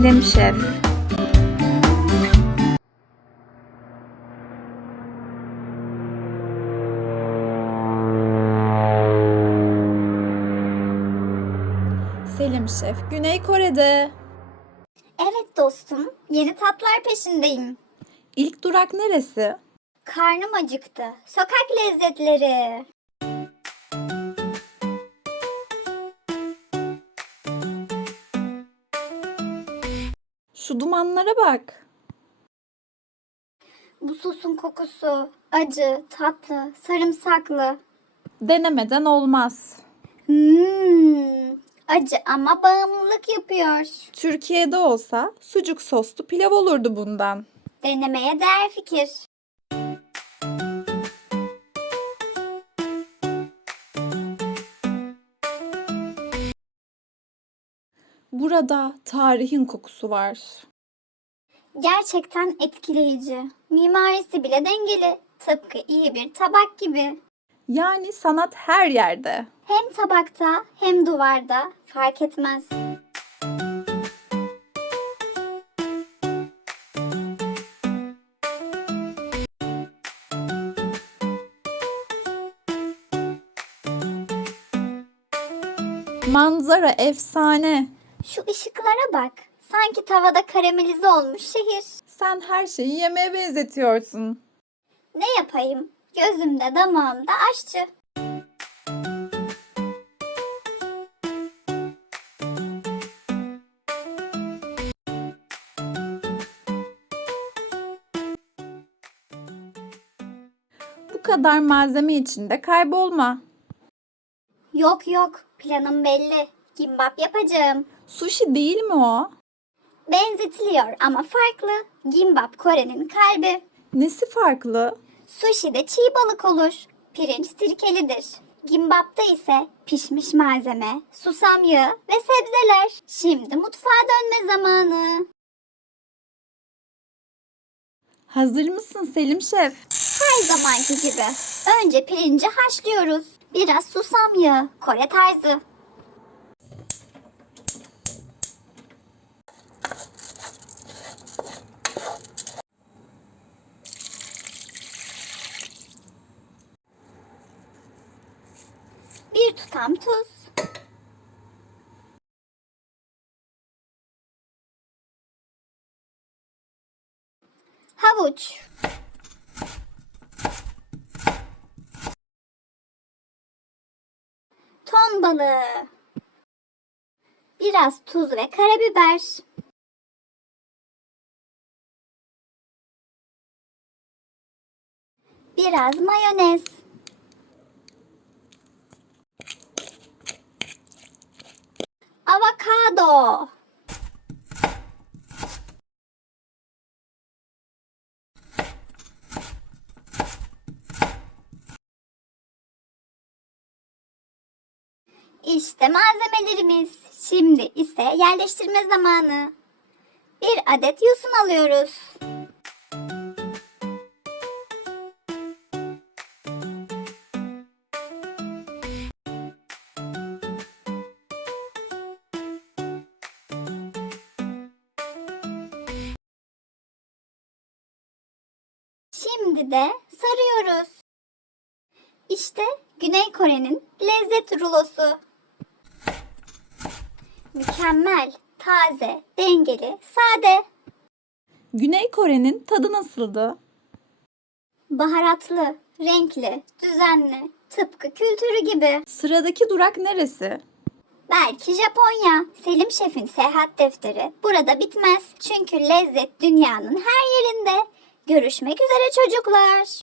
Selim Şef Selim Şef, Güney Kore'de. Evet dostum, yeni tatlar peşindeyim. İlk durak neresi? Karnım acıktı. Sokak lezzetleri. Şu dumanlara bak. Bu sosun kokusu acı, tatlı, sarımsaklı. Denemeden olmaz. Hmm, acı ama bağımlılık yapıyor. Türkiye'de olsa sucuk soslu pilav olurdu bundan. Denemeye değer fikir. Burada tarihin kokusu var. Gerçekten etkileyici. Mimarisi bile dengeli. Tıpkı iyi bir tabak gibi. Yani sanat her yerde. Hem tabakta hem duvarda fark etmez. Manzara efsane. Şu ışıklara bak. Sanki tavada karamelize olmuş şehir. Sen her şeyi yemeğe benzetiyorsun. Ne yapayım? Gözümde damağımda aşçı. Bu kadar malzeme içinde kaybolma. Yok yok planım belli. Gimbap yapacağım. Sushi değil mi o? Benzetiliyor ama farklı. Gimbap Kore'nin kalbi. Nesi farklı? Sushi'de çiğ balık olur. Pirinç sirkelidir. Gimbap'ta ise pişmiş malzeme, susam yağı ve sebzeler. Şimdi mutfağa dönme zamanı. Hazır mısın Selim Şef? Her zamanki gibi. Önce pirinci haşlıyoruz. Biraz susam yağı, Kore tarzı. Tutam tuz. Havuç. Ton balığı. Biraz tuz ve karabiber. Biraz mayonez. Avokado. İşte malzemelerimiz. Şimdi ise yerleştirme zamanı. Bir adet yosun alıyoruz. Şimdi de sarıyoruz. İşte Güney Kore'nin lezzet rulosu. Mükemmel, taze, dengeli, sade, Güney Kore'nin tadı nasıldı? baharatlı, renkli, düzenli, tıpkı kültürü gibi. Sıradaki durak neresi? Belki Japonya. Selim Şef'in seyahat defteri burada bitmez. Çünkü lezzet dünyanın her yerinde. Görüşmek üzere çocuklar.